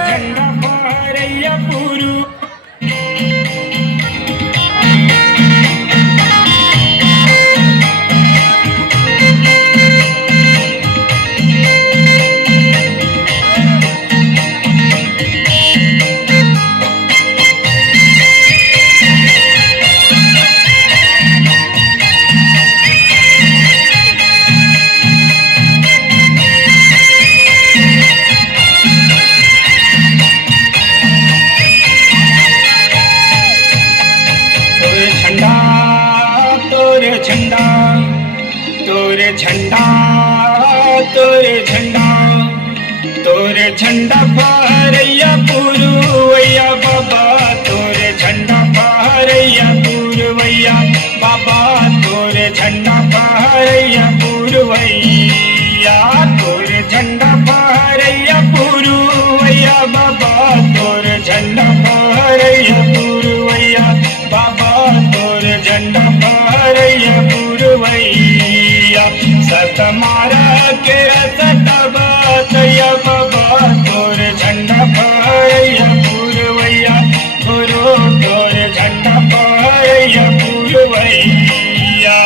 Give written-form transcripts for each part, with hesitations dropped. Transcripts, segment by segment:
झंडा फहरैया पुरु झंडा तोरे झंडा तोरे झंडा तोरे झंडा फहरैया पुरवैया बाबा तोरे झंडा फहरैया पुरवैया बाबा तोरे झंडा फहरैया पुरवैया तोरे झंडा फहरैया पुरवैया बाबा तोरे झंडा फहरैया पुरवैया बाबा तोरे झंडा फहरैया पुरवैया सत मारा के सतबतैया बाबा तोरे झंडा फहरैया पुरवैया गुरु तोरे झंडा फहरैया पुरवैया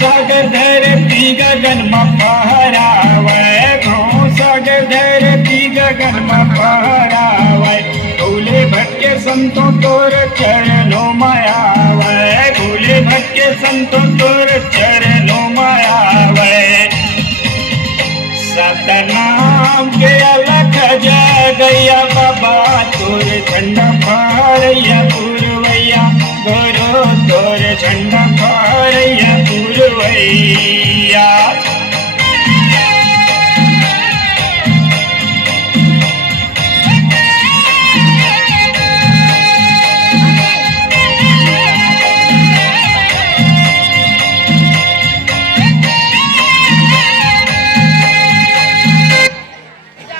सागर धरती गगन में फहरावे घाव सागर धरती गगन में फहरावे भोले भटके संतों तोर चरणों में आवे भोले भटके संतों तोर चरणों में आवे सतनाम के अलख जगैया बाबा तोर झंडा फहरैया पुरवैया गुरु तोर झंडा फहरैया पुरवैया